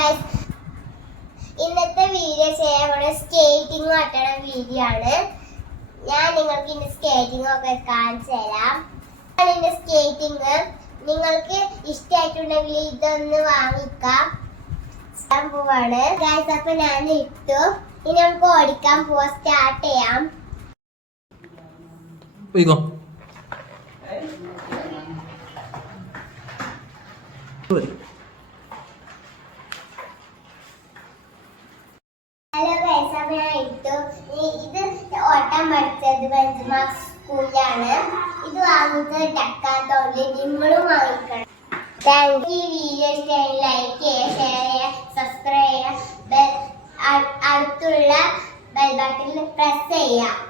Guys, ഇന്നത്തെ video ചെയ്യാൻ skating പറ്റണ വീഡിയോ ആണ്. ഞാൻ നിങ്ങൾക്ക് ഇന്ന് സ്കേറ്റിംഗ് ഒക്കെ കാണിച്ചു തരാം. ഇതിന്റെ സ്കേറ്റിംഗ് നിങ്ങൾക്ക് ഇഷ്ടമായിട്ടുണ്ടെങ്കിൽ ഇതൊന്ന് വാങ്ങിക്കാം. പോവാണ് ഗൈസ്. അപ്പൊ ഞാൻ ഇട്ടു. ഇനി നമുക്ക് ഓടിക്കാൻ പോവാ. സ്റ്റാർട്ട് ചെയ്യാം. ഹലോ ഗൈസ്, അപ്പൊ ഞാൻ ഇട്ടു. ഇത് ഓട്ടം പഠിച്ചത് ബെഞ്ച്മാർക്ക് സ്കൂളിലാണ്. ഇത് വാങ്ങിച്ചത് ടക്കാത്തോണ്ട് നിങ്ങളും വാങ്ങിക്കണം. Thank you. ഈ വീഡിയോ ഇഷ്ടമായി ലൈക്ക് ചെയ്യുക, ഷെയർ ചെയ്യുക, സബ്സ്ക്രൈബ് ചെയ്യുക, അടുത്തുള്ള ബെൽ ബട്ടണിൽ പ്രസ് ചെയ്യുക.